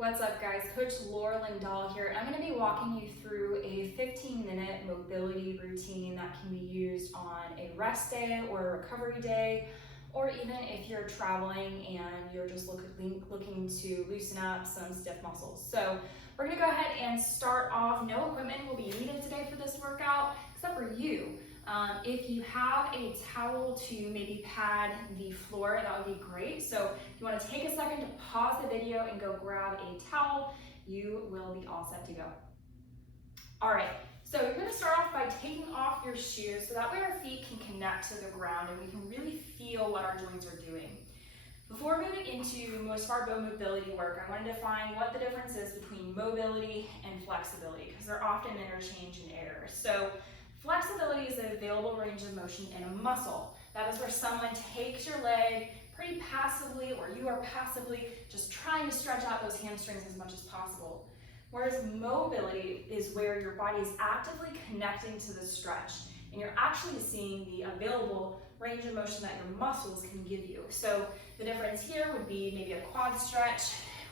What's up guys, Coach Laura Lindahl here. I'm going to be walking you through a 15-minute mobility routine that can be used on a rest day or a recovery day, or even if you're traveling and you're just looking to loosen up some stiff muscles. So we're going to go ahead and start off. No equipment will be needed today for this workout, except for you. If you have a towel to maybe pad the floor, that would be great. So if you want to take a second to pause the video and go grab a towel, you will be all set to go. All right, so you're going to start off by taking off your shoes so that way our feet can connect to the ground and we can really feel what our joints are doing. Before moving into most of our bone mobility work, I want to define what the difference is between mobility and flexibility, because they're often interchanged in error. So flexibility is the available range of motion in a muscle. That is where someone takes your leg pretty passively, or you are passively just trying to stretch out those hamstrings as much as possible. Whereas mobility is where your body is actively connecting to the stretch, and you're actually seeing the available range of motion that your muscles can give you. So the difference here would be maybe a quad stretch,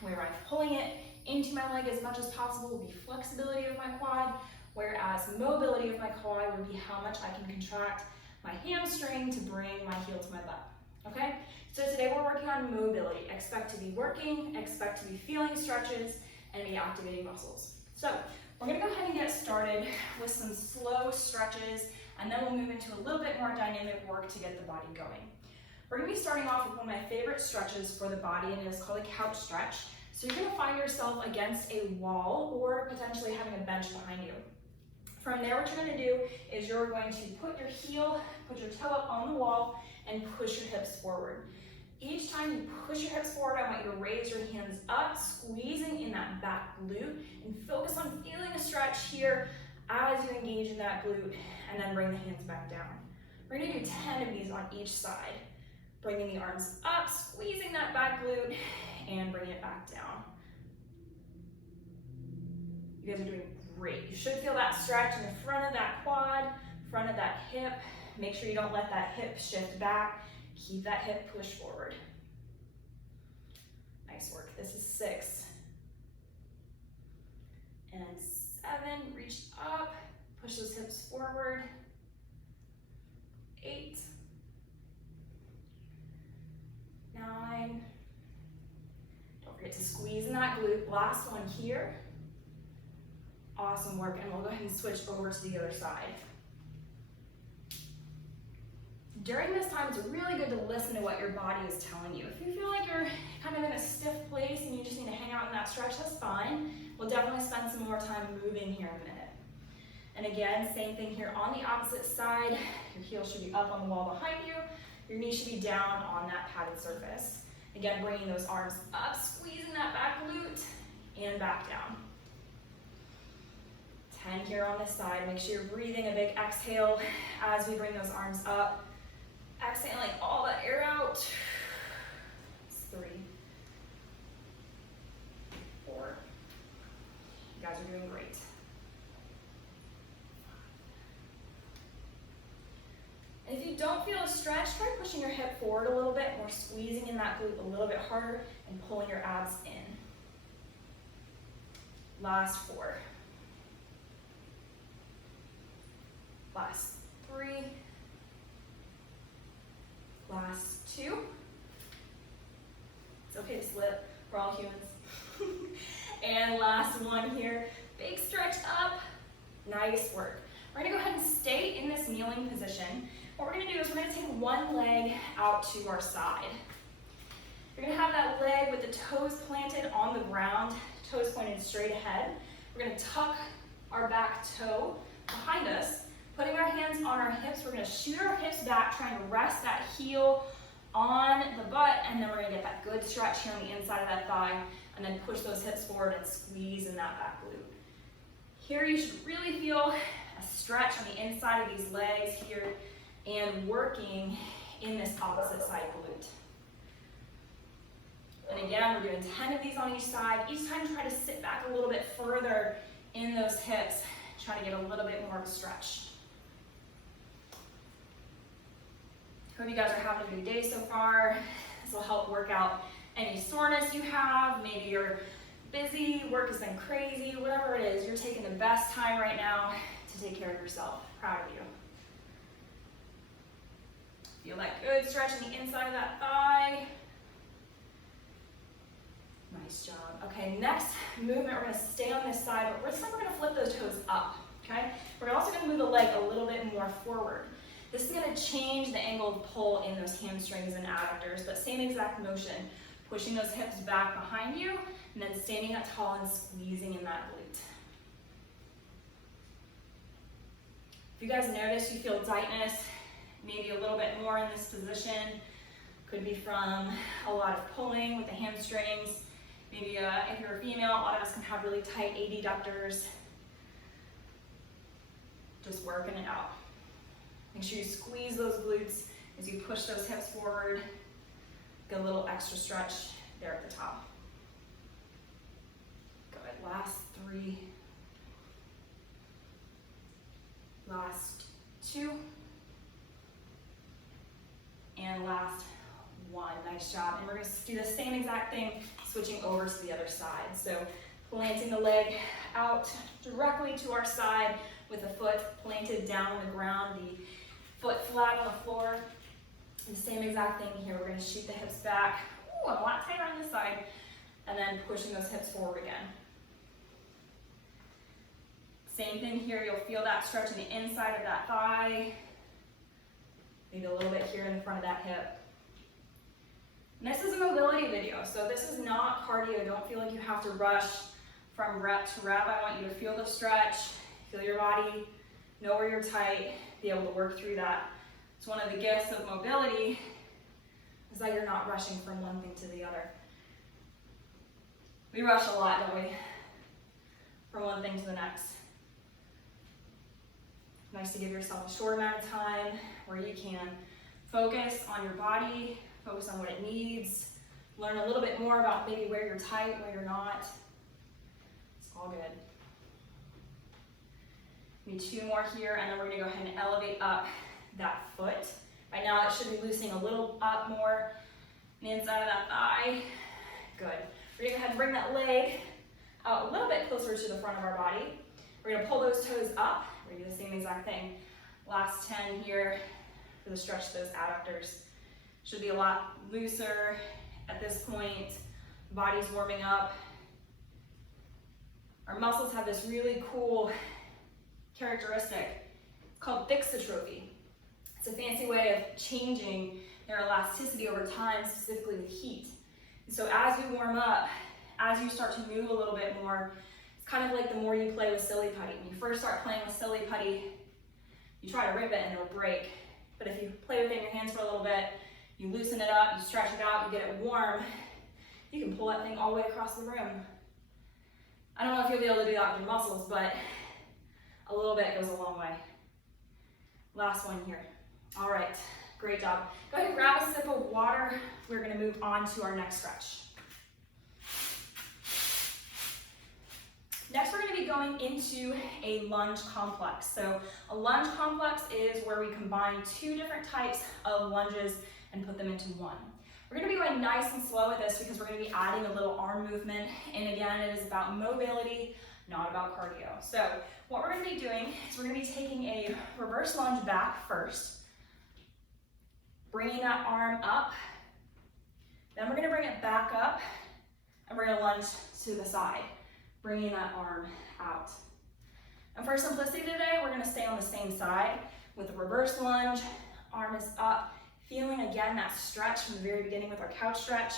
where I'm pulling it into my leg as much as possible, would be flexibility of my quad, whereas mobility of my quad would be how much I can contract my hamstring to bring my heel to my butt, okay? So today we're working on mobility. Expect to be working, expect to be feeling stretches, and be activating muscles. So we're gonna go ahead and get started with some slow stretches, and then we'll move into a little bit more dynamic work to get the body going. We're gonna be starting off with one of my favorite stretches for the body, and it is called a couch stretch. So you're gonna find yourself against a wall or potentially having a bench behind you. From there, what you're going to do is you're going to put your toe up on the wall and push your hips forward. Each time you push your hips forward, I want you to raise your hands up, squeezing in that back glute, and focus on feeling a stretch here as you engage in that glute, and then bring the hands back down. We're going to do 10 of these on each side. Bringing the arms up, squeezing that back glute, and bringing it back down. You guys are doing great. You should feel that stretch in the front of that quad, front of that hip. Make sure you don't let that hip shift back. Keep that hip pushed forward. Nice work. This is 6. And 7, reach up, push those hips forward. 8, 9, don't forget to squeeze in that glute. Last one here. Awesome work, and we'll go ahead and switch over to the other side. During this time, it's really good to listen to what your body is telling you. If you feel like you're kind of in a stiff place and you just need to hang out in that stretch, that's fine. We'll definitely spend some more time moving here in a minute. And again, same thing here on the opposite side. Your heel should be up on the wall behind you. Your knee should be down on that padded surface. Again, bringing those arms up, squeezing that back glute, and back down. 10 here on this side. Make sure you're breathing a big exhale as we bring those arms up. Exhaling all that air out. 3, 4. You guys are doing great. And if you don't feel a stretch, try pushing your hip forward a little bit more, squeezing in that glute a little bit harder, and pulling your abs in. Last 4. Last 3, last 2. It's okay to slip, we're all humans. And last one here, big stretch up, nice work. We're gonna go ahead and stay in this kneeling position. What we're gonna do is we're gonna take one leg out to our side. You're gonna have that leg with the toes planted on the ground, toes pointed straight ahead. We're gonna tuck our back toe behind us. Putting our hands on our hips, we're gonna shoot our hips back, trying to rest that heel on the butt, and then we're gonna get that good stretch here on the inside of that thigh, and then push those hips forward and squeeze in that back glute. Here you should really feel a stretch on the inside of these legs here, and working in this opposite side glute. And again, we're doing 10 of these on each side. Each time try to sit back a little bit further in those hips, trying to get a little bit more of a stretch. Hope you guys are having a good day so far. This will help work out any soreness you have. Maybe you're busy, work has been crazy, whatever it is, you're taking the best time right now to take care of yourself. Proud of you. Feel that good stretch on the inside of that thigh. Nice job. Okay, next movement, we're gonna stay on this side, but this time we're gonna flip those toes up, okay? We're also gonna move the leg a little bit more forward. This is gonna change the angle of pull in those hamstrings and adductors, but same exact motion. Pushing those hips back behind you, and then standing up tall and squeezing in that glute. If you guys notice you feel tightness, maybe a little bit more in this position, could be from a lot of pulling with the hamstrings. Maybe if you're a female, a lot of us can have really tight adductors. Just working it out. Make sure you squeeze those glutes as you push those hips forward. Get a little extra stretch there at the top. Good, last 3. Last 2. And last 1, nice job. And we're gonna do the same exact thing, switching over to the other side. So planting the leg out directly to our side with the foot planted down on the ground, the foot flat on the floor. And the same exact thing here, we're gonna shoot the hips back. Ooh, a lot tighter on this side. And then pushing those hips forward again. Same thing here, you'll feel that stretch on the inside of that thigh. Maybe a little bit here in the front of that hip. And this is a mobility video, so this is not cardio. Don't feel like you have to rush from rep to rep. I want you to feel the stretch, feel your body, know where you're tight, be able to work through that. It's one of the gifts of mobility is that you're not rushing from one thing to the other. We rush a lot, don't we? From one thing to the next. Nice to give yourself a short amount of time where you can focus on your body, focus on what it needs, learn a little bit more about maybe where you're tight, where you're not. It's all good. Need 2 more here, and then we're gonna go ahead and elevate up that foot. Right now it should be loosening a little up more on the inside of that thigh. Good. We're gonna go ahead and bring that leg out a little bit closer to the front of our body. We're gonna pull those toes up. We're gonna do the same exact thing. Last 10 here for the stretch of those adductors. Should be a lot looser at this point. The body's warming up. Our muscles have this really cool characteristic. It's called thixotrophy. It's a fancy way of changing their elasticity over time, specifically with heat. And so as you warm up, as you start to move a little bit more, it's kind of like the more you play with silly putty. When you first start playing with silly putty, you try to rip it and it'll break. But if you play with it in your hands for a little bit, you loosen it up, you stretch it out, you get it warm, you can pull that thing all the way across the room. I don't know if you'll be able to do that with your muscles, but a little bit goes a long way. Last one here. All right, great job. Go ahead and grab a sip of water. We're gonna move on to our next stretch. Next, we're going to be going into a lunge complex. So a lunge complex is where we combine 2 different types of lunges and put them into one. We're going to be going nice and slow with this because we're going to be adding a little arm movement. And again, it is about mobility, not about cardio. So what we're going to be doing is we're going to be taking a reverse lunge back first, bringing that arm up. Then we're going to bring it back up and we're going to lunge to the side, bringing that arm out. And for simplicity today, we're gonna stay on the same side with the reverse lunge, arm is up, feeling again that stretch from the very beginning with our couch stretch,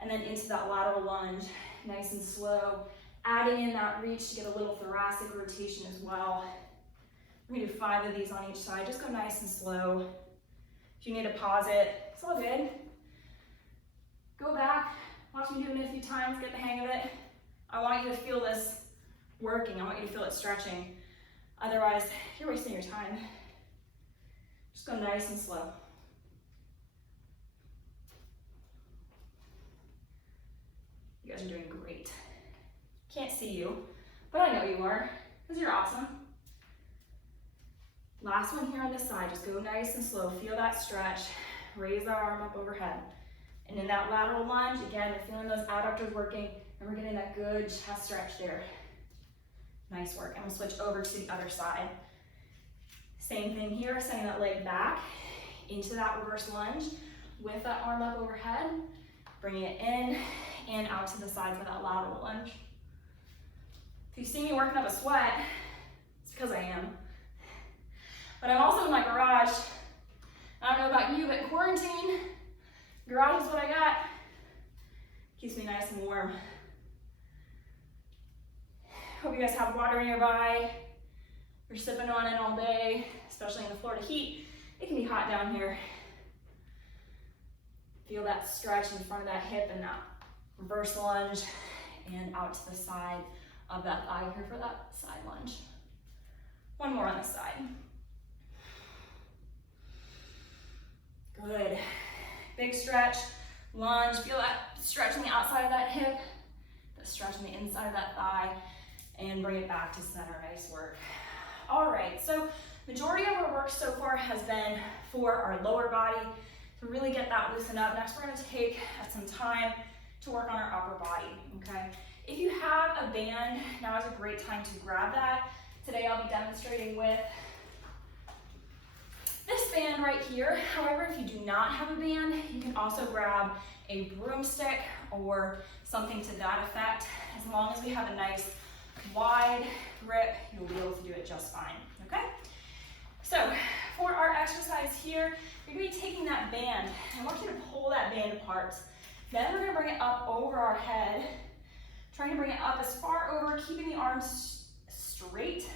and then into that lateral lunge, nice and slow, adding in that reach to get a little thoracic rotation as well. We're gonna do 5 of these on each side, just go nice and slow. If you need to pause it, it's all good. Go back, watch me do it a few times, get the hang of it. I want you to feel this working. I want you to feel it stretching. Otherwise, you're wasting your time. Just go nice and slow. You guys are doing great. Can't see you, but I know you are, because you're awesome. Last one here on this side. Just go nice and slow. Feel that stretch. Raise that arm up overhead. And in that lateral lunge, again, you're feeling those adductors working, and we're getting that good chest stretch there. Nice work. And we'll switch over to the other side. Same thing here, sending that leg back into that reverse lunge with that arm up overhead, bringing it in and out to the side for that lateral lunge. If you see me working up a sweat, it's because I am. But I'm also in my garage. I don't know about you, but in quarantine, garage is what I got. Keeps me nice and warm. Hope you guys have water nearby. You're sipping on it all day, especially in the Florida heat. It can be hot down here. Feel that stretch in front of that hip and that reverse lunge and out to the side of that thigh here for that side lunge. One more on this side. Good. Big stretch, lunge. Feel that stretch on the outside of that hip, the stretch on the inside of that thigh, and bring it back to center. Nice work. All right, so majority of our work so far has been for our lower body to really get that loosened up. Next, we're going to take some time to work on our upper body, okay? If you have a band, now is a great time to grab that. Today, I'll be demonstrating with this band right here. However, if you do not have a band, you can also grab a broomstick or something to that effect. As long as we have a nice wide grip, you'll be able to do it just fine, okay? So for our exercise here, you're gonna be taking that band, and I want you to pull that band apart. Then we're gonna bring it up over our head, trying to bring it up as far over, keeping the arms straight,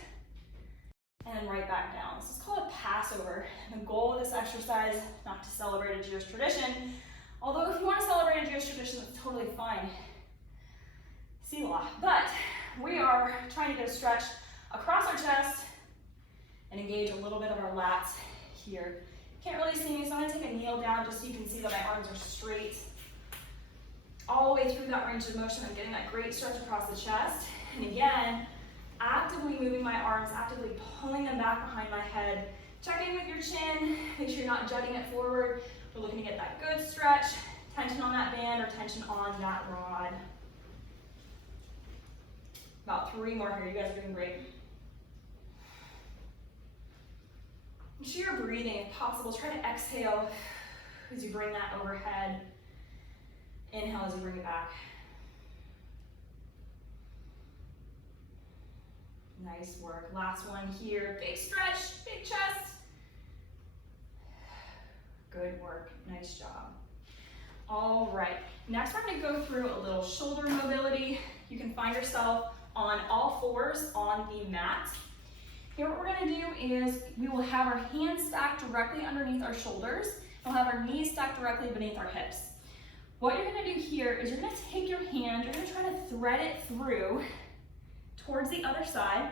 and then right back down. This is called a passover. And the goal of this exercise, not to celebrate a Jewish tradition, although if you want to celebrate a Jewish tradition, that's totally fine. Selah. But we are trying to get a stretch across our chest and engage a little bit of our lats here. Can't really see me, so I'm going to take a kneel down just so you can see that my arms are straight. All the way through that range of motion, I'm getting that great stretch across the chest. And again, actively moving my arms, actively pulling them back behind my head. Check in with your chin, make sure you're not jutting it forward. We're looking to get that good stretch, tension on that band or tension on that rod. About 3 more here, you guys are doing great. Make sure you're breathing if possible. Try to exhale as you bring that overhead. Inhale as you bring it back. Nice work. Last one here. Big stretch, big chest. Good work. Nice job. All right. Next, we're going to go through a little shoulder mobility. You can find yourself on all fours on the mat. Here, what we're going to do is we will have our hands stacked directly underneath our shoulders. We'll have our knees stacked directly beneath our hips. What you're going to do here is you're going to take your hand, you're going to try to thread it through towards the other side.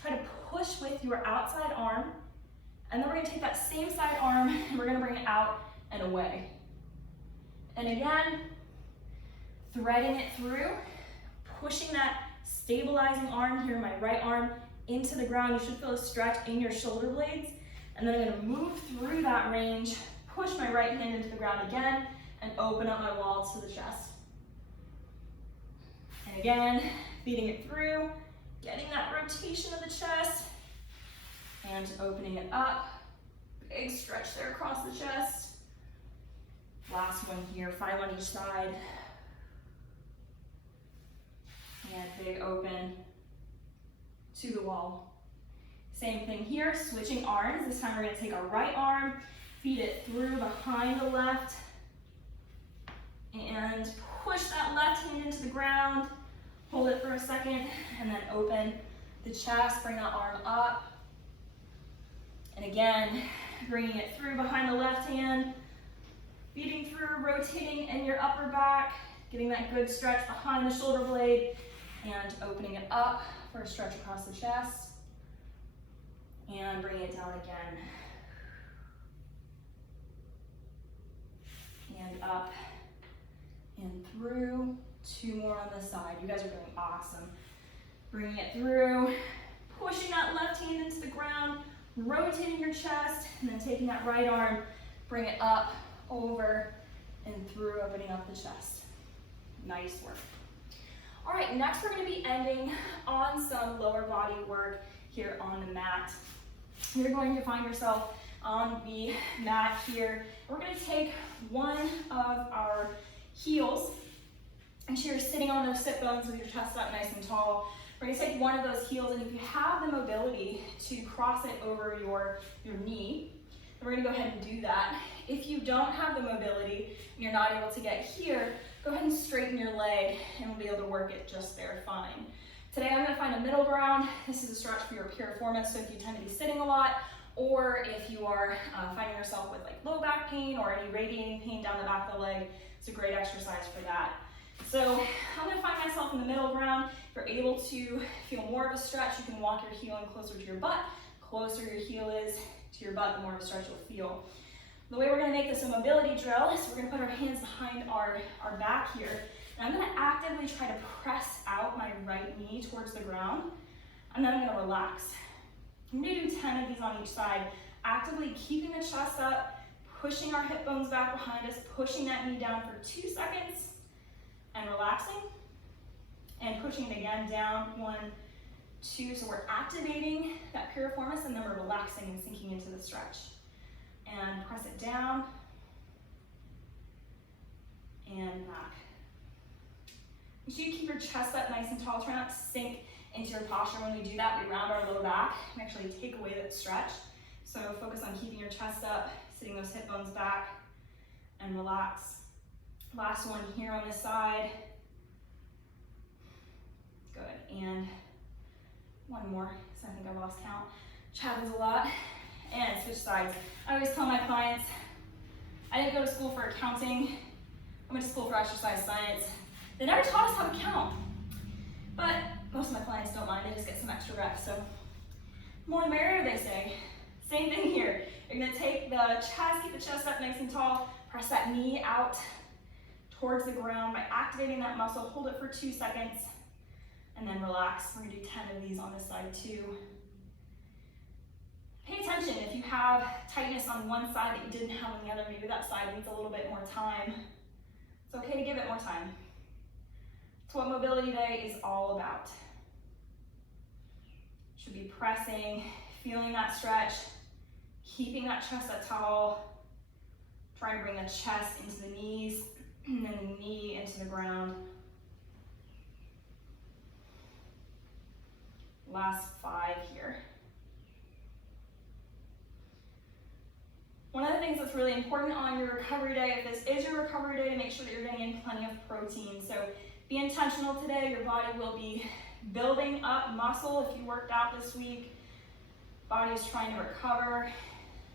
Try to push with your outside arm, and then we're going to take that same side arm and we're going to bring it out and away. And again, threading it through, pushing that stabilizing arm here, my right arm, into the ground. You should feel a stretch in your shoulder blades. And then I'm going to move through that range, push my right hand into the ground again, and open up my wall to the chest. And again, feeding it through, getting that rotation of the chest, and opening it up. Big stretch there across the chest. Last one here, 5 on each side. And big open to the wall. Same thing here, switching arms. This time we're going to take our right arm, feed it through behind the left, and push that left hand into the ground. Hold it for a second, and then open the chest, bring that arm up. And again, bringing it through behind the left hand, feeding through, rotating in your upper back, getting that good stretch behind the shoulder blade, and opening it up for a stretch across the chest. And bringing it down again. And up and through. 2 more on this side. You guys are doing awesome. Bringing it through, pushing that left hand into the ground, rotating your chest, and then taking that right arm, bring it up, over, and through, opening up the chest. Nice work. All right, next we're going to be ending on some lower body work here on the mat. You're going to find yourself on the mat here. We're going to take one of our heels, and you're sitting on those sit bones with your chest up nice and tall. We're going to take one of those heels, and if you have the mobility to cross it over your knee, then we're going to go ahead and do that. If you don't have the mobility and you're not able to get here, go ahead and straighten your leg and we'll be able to work it just there fine. Today I'm going to find a middle ground. This is a stretch for your piriformis, so if you tend to be sitting a lot, or if you are finding yourself with like low back pain or any radiating pain down the back of the leg, it's a great exercise for that. So I'm going to find myself in the middle ground. If you're able to feel more of a stretch, you can walk your heel in closer to your butt. Closer your heel is to your butt, the more of a stretch you'll feel. The way we're going to make this a mobility drill is we're going to put our hands behind our back here. And I'm going to actively try to press out my right knee towards the ground. And then I'm going to relax. I'm going to do 10 of these on each side, actively keeping the chest up, pushing our hip bones back behind us, pushing that knee down for 2 seconds, and relaxing. And pushing it again down, 1, 2. So we're activating that piriformis, and then we're relaxing and sinking into the stretch. And press it down and back. Make sure you keep your chest up nice and tall. Try not to sink into your posture. When we do that, we round our low back and actually take away that stretch. So focus on keeping your chest up, sitting those hip bones back, and relax. Last one here on this side. Good. And one more, because I think I lost count. Which happens a lot. And switch sides. I always tell my clients, I didn't go to school for accounting. I went to school for exercise science. They never taught us how to count. But most of my clients don't mind, they just get some extra reps. So more the merrier, they say. Same thing here. You're gonna take the chest, keep the chest up nice and tall, press that knee out towards the ground by activating that muscle, hold it for 2 seconds, and then relax. We're gonna do 10 of these on this side too. Pay attention if you have tightness on one side that you didn't have on the other. Maybe that side needs a little bit more time. It's okay to give it more time. It's what Mobility Day is all about. Should be pressing, feeling that stretch, keeping that chest up tall, trying to bring the chest into the knees, and then the knee into the ground. Last 5 here. One of the things that's really important on your recovery day, if this is your recovery day, to make sure that you're getting in plenty of protein. So be intentional today. Your body will be building up muscle if you worked out this week. Body is trying to recover,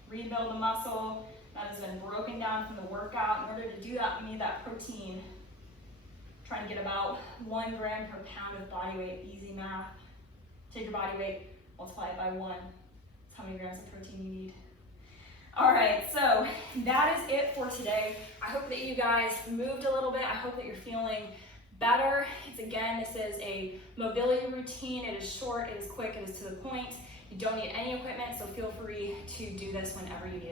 rebuild the muscle that has been broken down from the workout. In order to do that, we need that protein. Trying to get about 1 gram per pound of body weight, easy math. Take your body weight, multiply it by 1. That's how many grams of protein you need. All right, so that is it for today. I hope that you guys moved a little bit. I hope that you're feeling better. This is a mobility routine. It is short, it is quick, it is to the point. You don't need any equipment, so feel free to do this whenever you need it.